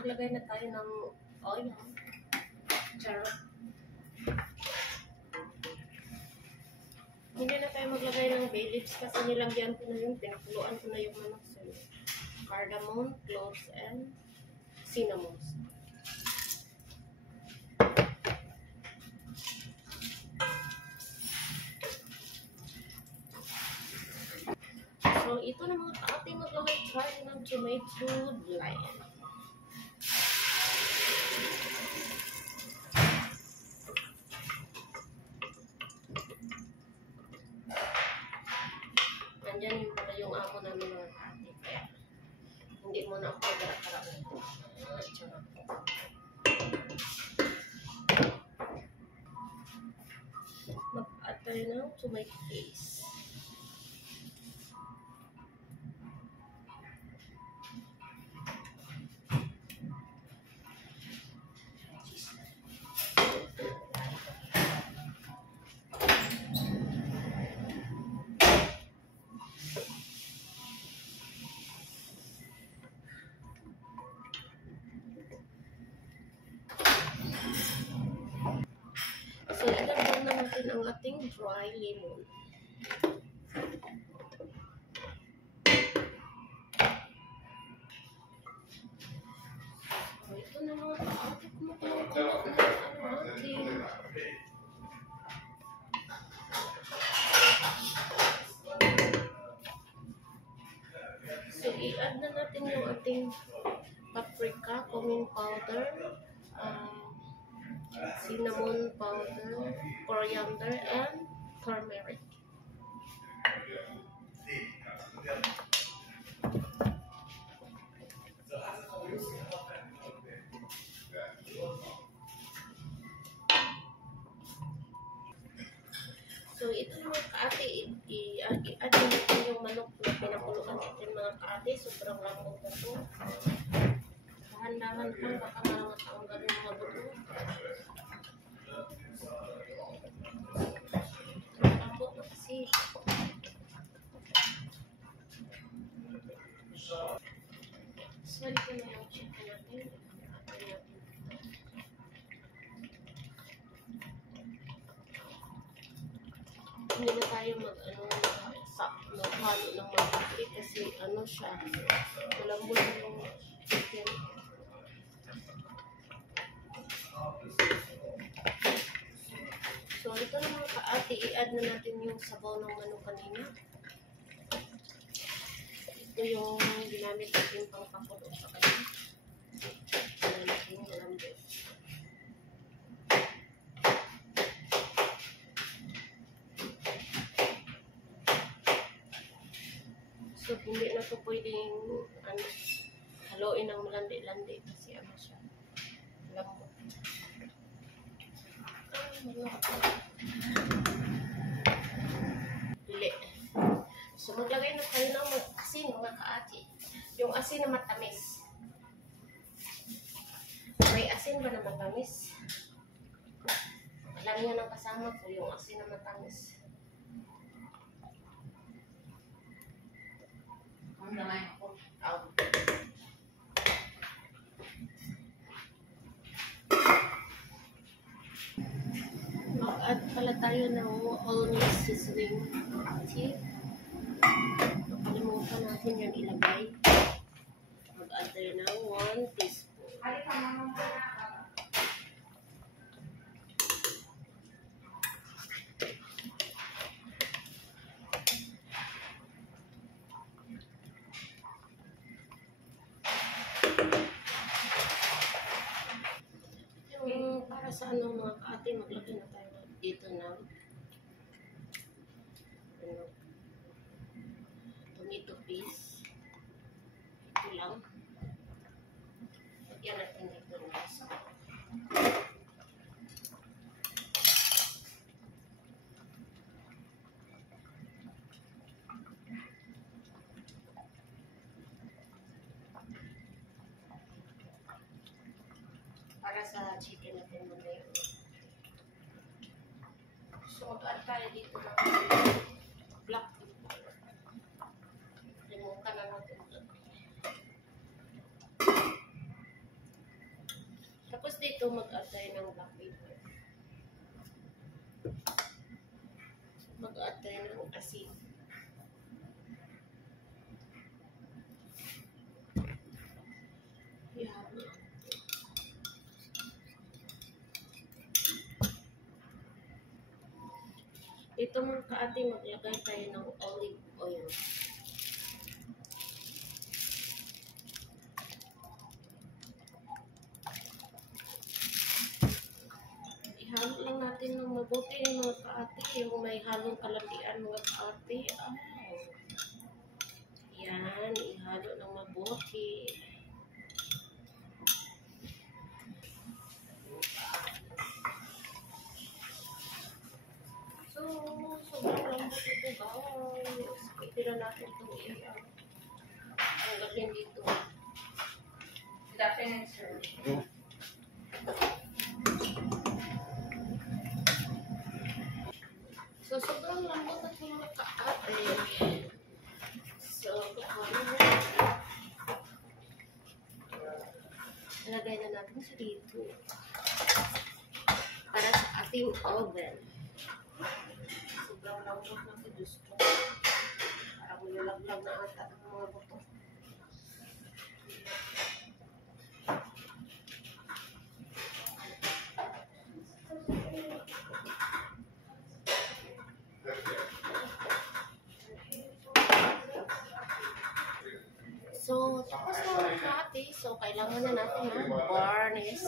maglagay na tayo ng oil. Charot. Hindi na tayo maglagay ng bay leaves kasi nilagyan ko na yung, pinakuluan ko na yung manok sa cardamom, cloves, and cinnamon. So, ito na mga ka-ate, maglagay tayo ng tomato blend. Nandyan yung pala yung amo namin mga ka-ate. Kaya, hindi mo na ako pagkara-kara. Mag-add tayo ng tomato paste. So, ilagyan na natin ang ating dry lemon. So, ito na mga ka-ate, kumukulong-kulong na ang ating so, i-add na natin yung ating paprika, cumin powder, cinnamon powder, coriander, and turmeric. So, ito mga ka-ate, i-add natin yung manok na pinakuluan natin mga ka-ate. Sobrang lambot na ito. Dahan-dahan lang, baka matanggal yung mga buto. Lambot na kasi. So, ito na yung chicken natin. Hindi na tayo maghalo ng mabuti kasi ano siya, malambot yung chicken. So, ito na mga ka-ate, i-add na natin yung sabaw ng manok kanina. Ito yung ginamit natin pang pakulo sa kanina. Ito natin malambot. So, hindi na ito pwedeng haluin ng malandi-landi kasi ano siya, lambot. Dili. So, maglagay na tayo ng asin, mga ka-ate. Yung asin na matamis. May asin ba na matamis? Alam niya ng kasama ko yung asin na matamis. Mag-add pala tayo ng whole seasoning. Nakalimutan natin yan ilagay. Mag-add tayo ng 1 teaspoon. Para sa ano mga ka-ate, maglagay na tayo dito ng tomato paste. Ito lang. Lagyan natin dito ng isa. Para sa chicken natin muna yun. So, mag-add tayo dito ng black pepper. Limutan na natin. dito mag-add tayo ng black pepper. Mag-add tayo ng asin. Yan. Dito mga kaati, maglagay tayo ng olive oil. Ihalo lang natin ng mabuti mga kaati, yung may halong kalatian mga kaati. Yan, ihalo ng mabuti. So, sobrang lambot ito guys. Pwede na natin itong i-anggapin dito. Dapat sir. So, sobrang lambot at mga kaate. So, ilagay na natin siya dito. Para sa ating oven. Sobrang lambot na ito, Diyos ko. Parang nilaglag na ata ng mga buto. So, tapos na mga kaate. So, kailangan na natin ng varnish.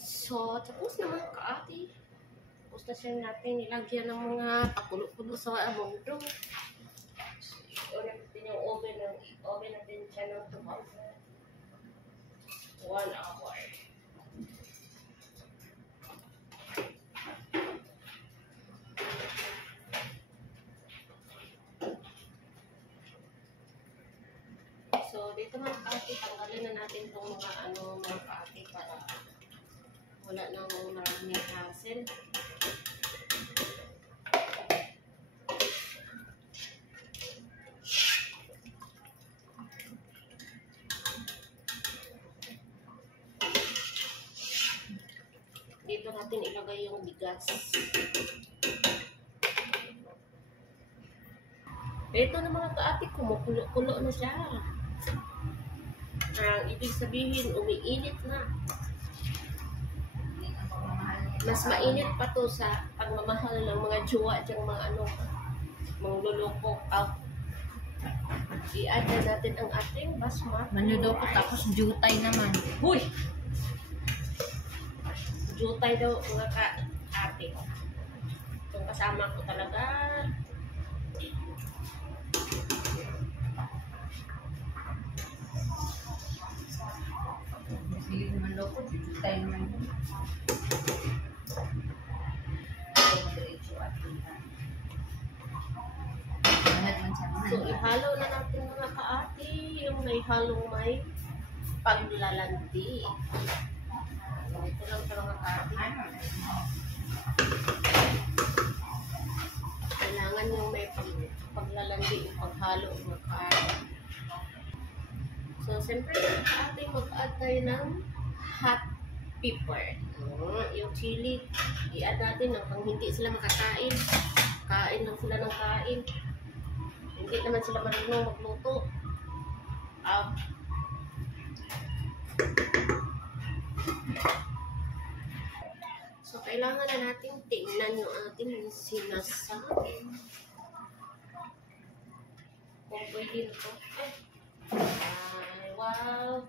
So, tapos na mga kaate. Tapos na siya natin nilagyan ng mga pakulo-kulo sa mundo. So, natin yung oven natin siya ng 1 hour. So, dito mga kaati, tanggalin na natin itong mga kaati para wala nang maraming hassle. Dito natin ilagay yung bigas. Ito na mga kaati, kumukulo-kulo na siya. Ibig sabihin, umiinit na. Mas mainit pa to sa pagmamahal ng mga jowa diyang mga mangluloko. I-add na natin ang ating basmati. Manluloko tapos jutay naman. Huy! Jutay daw mga ka-ate. Itong kasama ko talaga. Hindi naman loko, jutay naman. So, ihalo na natin mga kaati yung may halong may paglalandi. Ito lang sa mga kaati. Kailangan yung may paglalandi, yung paghalo mga kaati. So, siyempre mga kaati, mag-add tayo ng hot pepper. Yung chili, i-add natin hanggang hindi sila makakain. Kain lang sila ng kain. Hindi naman sila marunong magluto. So, kailangan na natin tingnan yung ating sinasabi. Kung pwede na ito. Ay, wow!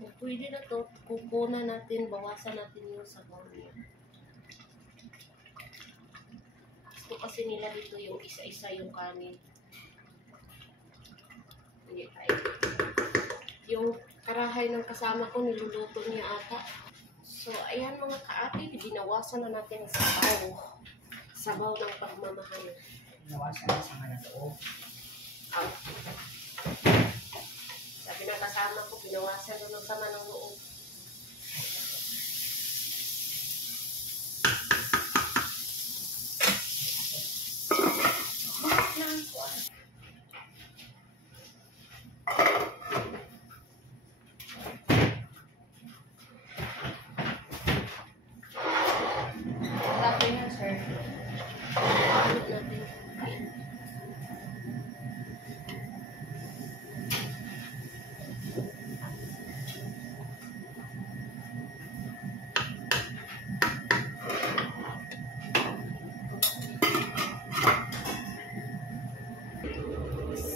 Kung pwede na ito, kukunan natin, bawasan natin yung sabaw niya. Gusto kasi nila dito yung isa-isa yung kanin. Hindi tayo. Yung karahay ng kasama ko, niluluto niya ata. So, ayan mga kaati, binawasan na natin ang sabaw. Sabaw ng pagmamahal. Binawasan na sa mga loob. Sabi ng kasama ko, binawasan ko ng sama ng loob. Tapos yan, sir. Ano natin?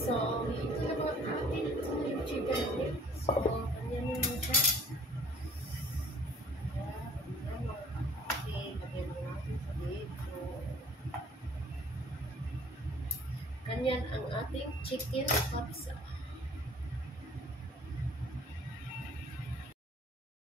So, ito na ba atin? Ito na yung chicken ulit. So, ganyan yung siya. Okay, lagyan mo natin sa dito. Ganyan ang ating chicken kapsa.